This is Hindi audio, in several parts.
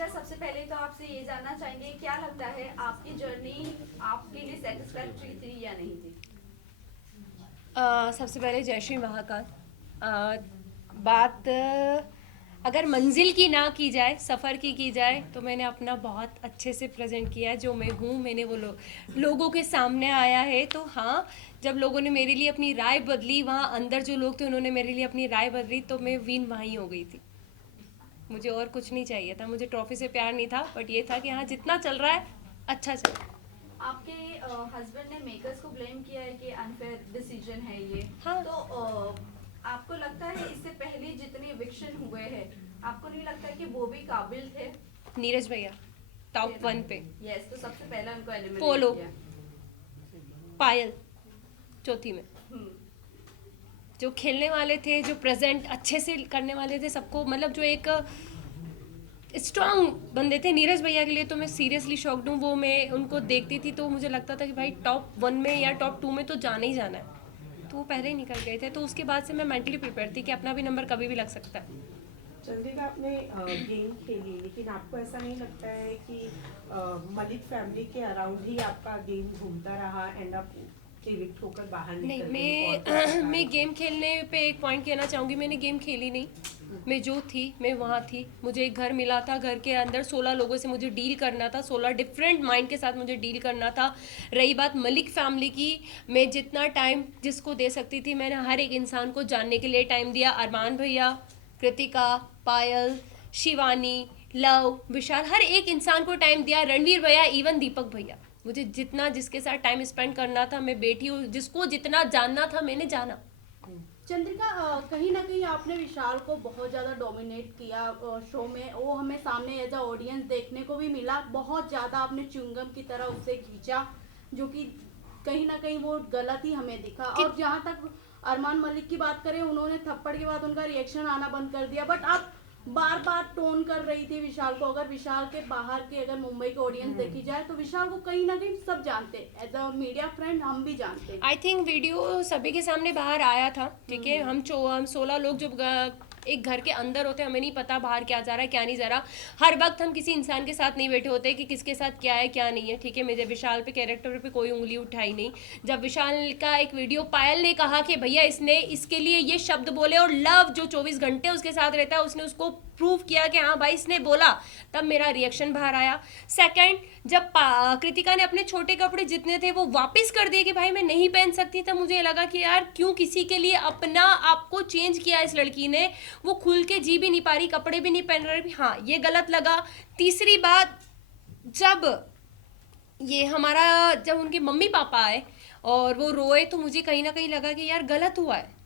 चंद्रिका, सबसे पहले तो आपसे ये जानना चाहेंगे, क्या लगता है आपकी जर्नी आपके लिए सेटिस्फैक्ट्री थी या नहीं थी? सबसे पहले जय श्री महाकाल। बात अगर मंजिल की ना की जाए, सफ़र की जाए, तो मैंने अपना बहुत अच्छे से प्रेजेंट किया है। जो मैं हूँ, मैंने वो लोगों के सामने आया है। तो हाँ, जब लोगों ने मेरे लिए अपनी राय बदली, वहाँ अंदर जो लोग थे उन्होंने मेरे लिए अपनी राय बदली, तो मैं विन वहीं हो गई थी। मुझे और कुछ नहीं चाहिए था, मुझे ट्रॉफी से प्यार नहीं था, बट ये था कि हाँ, जितना चल रहा है अच्छा चल रहा है। आपके हस्बैंड ने मेकर्स को ब्लेम किया है कि अनफेयर डिसीजन है ये। हाँ। तो आपको लगता है इससे पहले जितने इविक्शन हुए हैं, आपको नहीं लगता है कि वो भी काबिल थे? नीरज भैया टॉप 1 पे, यस, तो सबसे पहले उनको एलिमिनेट पोलो, किया। पायल चौथी में। हम्म। जो खेलने वाले थे, जो प्रेजेंट अच्छे से करने वाले थे सबको, मतलब जो एक स्ट्रांग बंदे थे, नीरज भैया के लिए तो मैं सीरियसली शॉक्ड हूँ। वो मैं उनको देखती थी तो मुझे लगता था कि भाई टॉप 1 में या टॉप 2 में तो जाना ही जाना है। तो वो पहले ही निकल गए थे, तो उसके बाद से मैं मेंटली प्रिपेयर थी कि अपना भी नंबर कभी भी लग सकता है। चंद्रिका, आपने गेम खेली, लेकिन आपको ऐसा नहीं लगता है कि मलिक फैमिली के अराउंड ही आपका गेम घूमता रहा, एंड आप इविक्ट होकर बाहर नहीं, निकल गई? और मैं गेम खेलने पे एक पॉइंट कहना चाहूँगी, मैंने गेम खेली नहीं। मैं जो थी मैं वहाँ थी। मुझे एक घर मिला था, घर के अंदर 16 लोगों से मुझे डील करना था, 16 डिफरेंट माइंड के साथ मुझे डील करना था। रही बात मलिक फैमिली की, मैं जितना टाइम जिसको दे सकती थी, मैंने हर एक इंसान को जानने के लिए टाइम दिया। अरमान भैया, कृतिका, पायल, शिवानी, लव, विशाल, हर एक इंसान को टाइम दिया। रणवीर भैया, इवन दीपक भैया, मुझे जितना जिसके साथ टाइम स्पेंड करना था, मैं बेटी हूँ, जिसको जितना जानना था मैंने जाना। चंद्रिका, कहीं ना कहीं आपने विशाल को बहुत ज़्यादा डोमिनेट किया शो में। वो हमें सामने एज अ ऑडियंस देखने को भी मिला। बहुत ज़्यादा आपने च्युइंगम की तरह उससे खींचा, जो कि कहीं ना कहीं वो गलत ही हमें दिखा। और जहाँ तक अरमान मलिक की बात करें, उन्होंने थप्पड़ के बाद उनका रिएक्शन आना बंद कर दिया, बट आप बार बार टोन कर रही थी विशाल को। अगर विशाल के बाहर के, अगर मुंबई के ऑडियंस देखी जाए, तो विशाल को कहीं ना कहीं सब जानते, एज अ मीडिया फ्रेंड हम भी जानते। आई थिंक वीडियो सभी के सामने बाहर आया था, ठीक है। हम 16 लोग जब एक घर के अंदर होते, हमें नहीं पता बाहर क्या जा रहा है क्या नहीं जा रहा। हर वक्त हम किसी इंसान के साथ नहीं बैठे होते कि किसके साथ क्या है क्या नहीं है, ठीक है। मुझे विशाल पे, कैरेक्टर पे कोई उंगली उठाई नहीं। जब विशाल का एक वीडियो पायल ने कहा कि भैया इसने इसके लिए ये शब्द बोले, और लव जो 24 घंटे उसके साथ रहता है, उसने उसको प्रूव किया कि हाँ भाई इसने बोला, तब मेरा रिएक्शन बाहर आया। सेकंड, जब कृतिका ने अपने छोटे कपड़े जितने थे वो वापस कर दिए कि भाई मैं नहीं पहन सकती, तब मुझे लगा कि यार क्यों किसी के लिए अपना आपको चेंज किया इस लड़की ने। वो खुल के जी भी नहीं पा रही, कपड़े भी नहीं पहन रही। हाँ, ये गलत लगा। तीसरी बात, जब ये हमारा, जब उनके मम्मी पापा आए और वो रोए, तो मुझे कहीं ना कहीं लगा कि यार गलत हुआ है।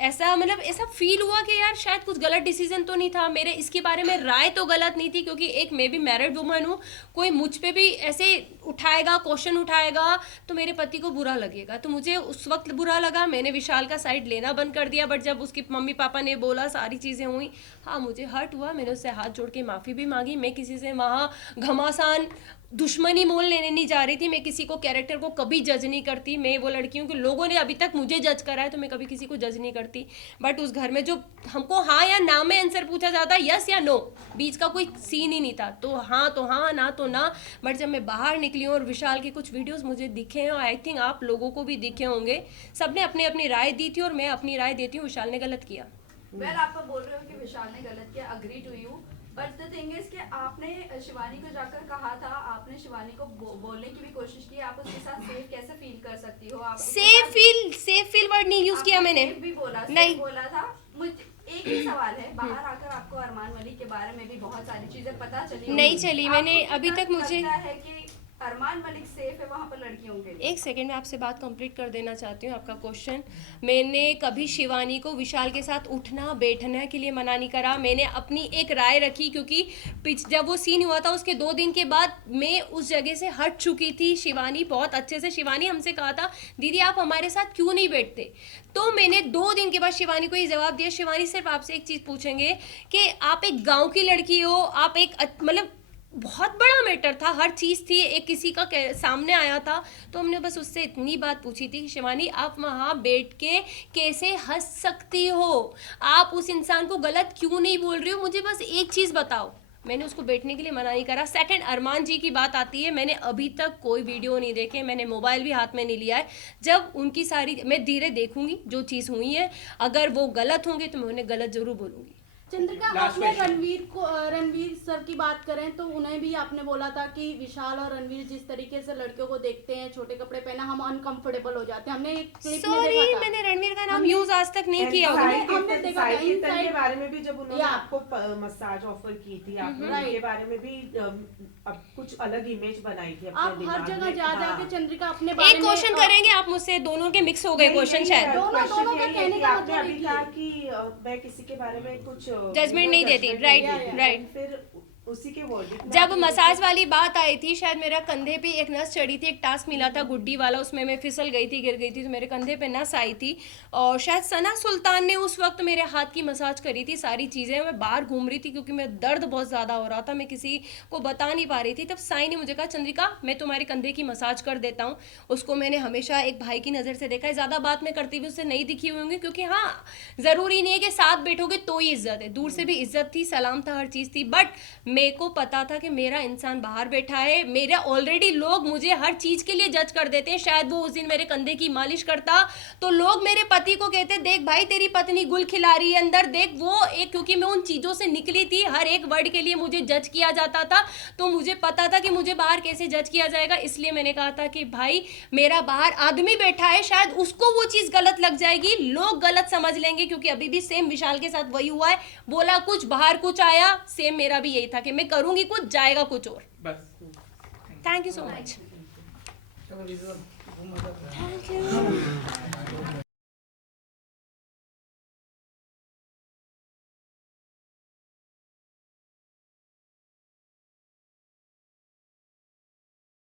ऐसा मतलब ऐसा फील हुआ कि यार शायद कुछ गलत डिसीजन तो नहीं था मेरे, इसके बारे में राय तो गलत नहीं थी, क्योंकि एक मैं भी मैरिड वुमन हूँ। कोई मुझ पे भी ऐसे उठाएगा, क्वेश्चन उठाएगा, तो मेरे पति को बुरा लगेगा। तो मुझे उस वक्त बुरा लगा, मैंने विशाल का साइड लेना बंद कर दिया। बट जब उसके मम्मी पापा ने बोला, सारी चीज़ें हुई, हाँ मुझे हर्ट हुआ। मैंने उससे हाथ जोड़ के माफ़ी भी मांगी। मैं किसी से वहाँ घमासान दुश्मनी मोल लेने नहीं जा रही थी। मैं किसी को, कैरेक्टर को कभी जज नहीं करती। मैं वो लड़की हूँ कि लोगों ने अभी तक मुझे जज करा है, तो मैं कभी किसी को जज नहीं करती। बट उस घर में जो हमको हाँ या ना में आंसर पूछा जाता, यस या नो, बीच का कोई सीन ही नहीं था। तो हाँ, ना तो ना। बट जब मैं बाहर निकली हूँ और विशाल के कुछ वीडियोस मुझे दिखे हैं, और आई थिंक आप लोगों को भी दिखे होंगे, सबने अपनी अपनी राय दी थी, और मैं अपनी राय देती हूँ, विशाल ने गलत किया। वेल, आप बोल रहे हो कि विशाल ने गलत किया, agree to you. But the thing is कि आपने शिवानी को जाकर कहा था, आपने शिवानी को बोलने की भी कोशिश की, आप उसके साथ सेफ कैसे फील कर सकती हो? आप सेफ फील वर्ड नहीं यूज किया मैंने। सेफ भी बोला, नहीं। सेफ बोला था। मुझे एक ही सवाल है, बाहर आकर आपको अरमान मलिक के बारे में भी बहुत सारी चीजें पता चली नहीं होंगी। चली, मैंने आपको अभी कितना तक मुझे लगता है कि अरमान मलिक सेफ है वहां पर लड़कियों के लिए? एक सेकंड में आपसे बात कंप्लीट कर देना चाहती हूँ, आपका क्वेश्चन। मैंने कभी शिवानी को विशाल के साथ उठना बैठने के लिए मना नहीं करा। मैंने अपनी एक राय रखी, क्योंकि जब वो सीन हुआ था उसके 2 दिन के बाद मैं उस जगह से हट चुकी थी। शिवानी बहुत अच्छे से, शिवानी हमसे कहा था दीदी आप हमारे साथ क्यों नहीं बैठते, तो मैंने 2 दिन के बाद शिवानी को ये जवाब दिया, शिवानी सिर्फ आपसे एक चीज़ पूछेंगे कि आप एक गाँव की लड़की हो, आप एक मतलब बहुत बड़ा मैटर था, हर चीज़ थी, एक किसी का सामने आया था। तो हमने बस उससे इतनी बात पूछी थी कि शिवानी आप वहाँ बैठ के कैसे हंस सकती हो, आप उस इंसान को गलत क्यों नहीं बोल रही हो, मुझे बस एक चीज़ बताओ। मैंने उसको बैठने के लिए मना नहीं करा। सेकंड, अरमान जी की बात आती है, मैंने अभी तक कोई वीडियो नहीं देखे, मैंने मोबाइल भी हाथ में नहीं लिया है। जब उनकी सारी मैं धीरे देखूंगी जो चीज़ हुई है, अगर वो गलत होंगे तो मैं उन्हें गलत जरूर बोलूंगी। चंद्रिका, Last आपने question. रणवीर सर की बात करें तो उन्हें भी आपने बोला था कि विशाल और रणवीर जिस तरीके से लड़कियों को देखते हैं, छोटे कपड़े पहना, हम अनकंफर्टेबल हो जाते हैं। हमने एक क्लिप में सॉरी, देखा था। मैंने रणवीर का नाम यूज आज तक नहीं किया होगा। हमने देखा था, साई कीर्तन inside- के बारे में भी जब उन्होंने Yeah. आपको मसाज ऑफर की थी, आपने Right. उनके बारे में भी अब कुछ अलग इमेज बनाई थी अपने आप हर दिमाग जगह में। जा हाँ। जाके चंद्रिका अपने बारे एक में क्वेश्चन करेंगे आप मुझसे, दोनों के मिक्स हो गए नहीं, क्वेश्चन नहीं, शायद। question दोनों का यही है कहने कि का आपने मतलब अभी एक ही कहा है। कि मैं किसी के बारे में कुछ Judgment नहीं देती, judgment right, नहीं देती। right. फिर उसी के वर्डिक्ट में जब आपने मसाज वाली बात आई थी, शायद मेरा कंधे पे एक नस चढ़ी थी, एक टास्क मिला था गुड्डी वाला, उसमें मैं फिसल गई थी, गिर गई थी, तो मेरे कंधे पे नस आई थी। और शायद सना सुल्तान ने उस वक्त मेरे हाथ की मसाज करी थी। सारी चीज़ें मैं बाहर घूम रही थी क्योंकि मैं दर्द बहुत ज़्यादा हो रहा था, मैं किसी को बता नहीं पा रही थी। तब साई ने मुझे कहा, चंद्रिका मैं तुम्हारे कंधे की मसाज कर देता हूँ। उसको मैंने हमेशा एक भाई की नज़र से देखा है, ज़्यादा बात मैं करती हुई उससे नहीं दिखी हुई होंगी, क्योंकि हाँ, ज़रूरी नहीं है कि साथ बैठोगे तो ही इज्जत है, दूर से भी इज्जत थी, सलाम था, हर चीज़ थी। बट मेरे को पता था कि मेरा इंसान बाहर बैठा है, मेरा ऑलरेडी लोग मुझे हर चीज के लिए जज कर देते हैं। शायद वो उस दिन मेरे कंधे की मालिश करता तो लोग मेरे पति को कहते, देख भाई तेरी पत्नी गुल खिला रही है अंदर, देख वो एक, क्योंकि मैं उन चीजों से निकली थी, हर एक वर्ड के लिए मुझे जज किया जाता था, तो मुझे पता था कि मुझे बाहर कैसे जज किया जाएगा। इसलिए मैंने कहा था कि भाई मेरा बाहर आदमी बैठा है, शायद उसको वो चीज गलत लग जाएगी, लोग गलत समझ लेंगे, क्योंकि अभी भी सेम विशाल के साथ वही हुआ है, बोला कुछ बाहर कुछ आया। सेम मेरा भी यही था कि मैं करूंगी कुछ, जाएगा कुछ और। बस थैंक यू सो मच। चलो,